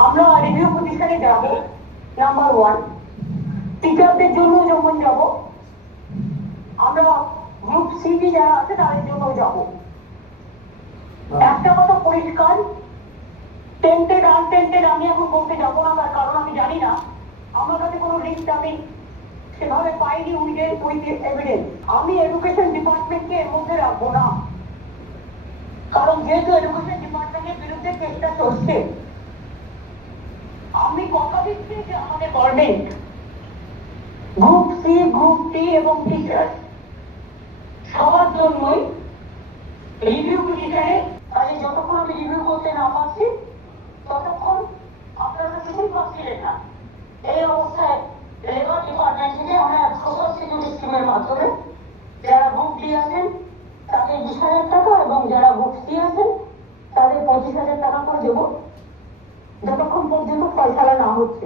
আমরা রিভিউ প্রতিষ্ঠানে যাব, নাম্বার ওয়ান। টিচারদের জন্য যেমন যাব, আমরা গ্রুপ সিটি যারা আছে তাদের জন্য যাব। একটা কথা পরিষ্কার, টেন্টেড আনটেন্টেড আমি এখন বলতে যাবো না, তার কারণ আমি জানি না, আমার কাছে কোনো লিস্ট আমি সেভাবে পাইনি উইথ এভিডেন্স। আমি এডুকেশন ডিপার্টমেন্টকে এর মধ্যে রাখবো না, কারণ যেহেতু এডুকেশন ডিপার্টমেন্টের বিরুদ্ধে চেষ্টা চলছে। আমি কথা দিচ্ছি যে আমাদের গভর্নমেন্ট গ্রুপ সি, গ্রুপ টি এবং টিচার সবার জন্যই রিভিউ পিটিশনে, কাজে যতক্ষণ আমি রিভিউ করতে না পারছি ততক্ষণ আপনারা কিছুই পাচ্ছিলেন না। এই অবস্থায় লেবার ডিপার্টমেন্ট থেকে আমরা সোশ্যাল সিকিউরিটি স্কিমের মাধ্যমে যারা গ্রুপ ডি আছেন তাদের 20,000 টাকা এবং যারা গ্রুপ সি আছেন তাদের 25,000 টাকা করে দেবো, যতক্ষণ পর্যন্ত ফয়সালা না হচ্ছে।